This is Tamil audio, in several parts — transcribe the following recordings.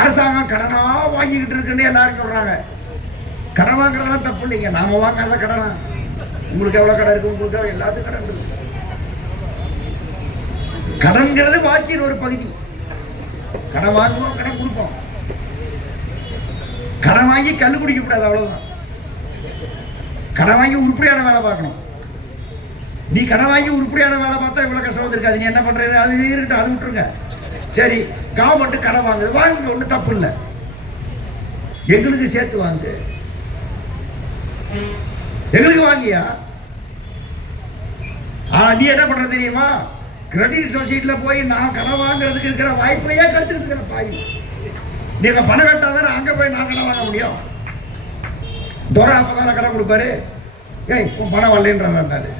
அரசாங்கம் கடனா வாங்கிக்கிட்டு இருக்குன்னு எல்லாரும் சொல்றாங்க. கடன் வாங்குறதெல்லாம் தப்பு இல்லைங்க, நாம வாங்காத கடனா. உங்களுக்கு எவ்வளவு கடன் இருக்கு, உங்களுக்கு எல்லாத்துக்கும் கடன் இருக்கு. கடன்கிறது வாழ்க்கையின் ஒரு பகுதி. கடன் வாங்குவோம், கடன் கொடுப்போம். கடன் வாங்கி கல்லு குடிக்க கூடாது, அவ்வளவுதான். கடன் வாங்கி உருப்படியான வேலை பார்க்கணும். நீ கடன் வாங்கி உருப்படியான வேலை பார்த்தா இவ்வளவு கஷ்டம் வந்திருக்காது. நீ என்ன பண்றது, அது இருக்கட்டும், அது விட்டுருங்க. சரி, கவர்மெண்ட் கடன் வாங்குது, வாங்குங்க, ஒண்ணு தப்பு இல்லை. எங்களுக்கு சேர்த்து வாங்கு, எங்களுக்கு வாங்கியா. நீ என்ன பண்ற தெரியுமா, கிரெடிட் சொசைட்டில போய் நான் கடன் வாங்குறதுக்கு இருக்கிற வாய்ப்பையே கற்றுட்டு இருக்கிற பாய். நீங்க பணம் கட்டாதானே அங்க போய் நான் கடன் வாங்க முடியும். துறை அப்பதான கடன் கொடுப்பாரு. ஏய், பணம் வரலன்றாரு,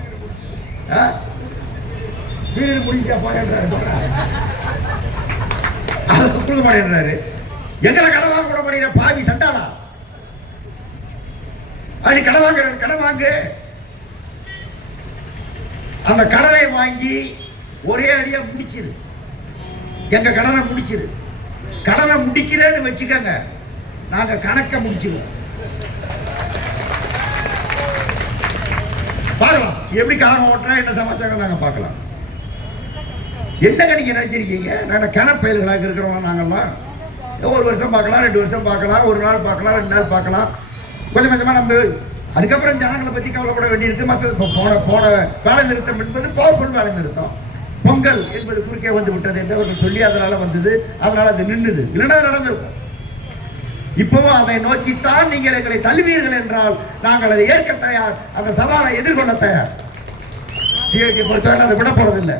வீடு முடிஞ்சா போறாரு, கொடுக்க மாட்டேன்றாரு. எங்களை கடன் வாங்க கூட மாட்டேங்கிற பாவி சண்டாளா. அது கடன் வாங்க, கடன் வாங்கு. அந்த கடனை வாங்கி ஒரே அடியா முடிச்சிரு. எங்க கடனை முடிச்சிரு. கடனை முடிக்கிறேன்னு வச்சுக்கங்க, நாங்க கணக்க முடிச்சிருவோம். பார்க்கலாம் எப்படி கடன் ஓட்டுறா, என்ன சமாச்சாரம் நாங்க பார்க்கலாம். என்னங்க நீங்க நினைச்சிருக்கீங்க, நாங்க கணப்பயல்களாக இருக்கிறோம். நாங்கெல்லாம் ஒரு வருஷம் பார்க்கலாம், 2 வருஷம் பார்க்கலாம், ஒரு நாள் பார்க்கலாம், 2 நாள் பார்க்கலாம். கொஞ்சம் கொஞ்சமா நம்ம அதுக்கப்புறம் ஜனங்களை பத்தி கவலைப்பட வேண்டியிருக்கு. மற்ற போன வேலை நிறுத்தம் என்பது பவர்ஃபுல் வேலை நிறுத்தம். பொங்கல் என்பது குறுக்கே வந்து விட்டது என்று அவர்கள் சொல்லி அதனால வந்தது, அதனால அது நின்றுது. இல்லைன்னா நடந்திருக்கும். இப்பவும் அதை நோக்கித்தான் நீங்கள் எங்களை தள்ளுவீர்கள் என்றால் நாங்கள் அதை ஏற்க தயார், அந்த சவாலை எதிர்கொள்ள தயார். சிஐடி பொறுத்தவரை அதை விட போறதில்லை.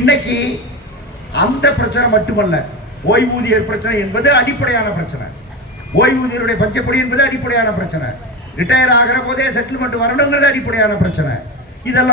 இன்னைக்கு அந்த பிரச்சனை மட்டுமல்ல, ஓய்வூதியர் பிரச்சனை என்பது அடிப்படையான பிரச்சனை. ஓய்வூதியருடைய பஞ்சப்படி என்பது அடிப்படையான பிரச்சனை. ரிட்டையர் ஆகிற போதே செட்டில்மெண்ட் வரணுங்கிறது அடிப்படையான பிரச்சனை. இதெல்லாம்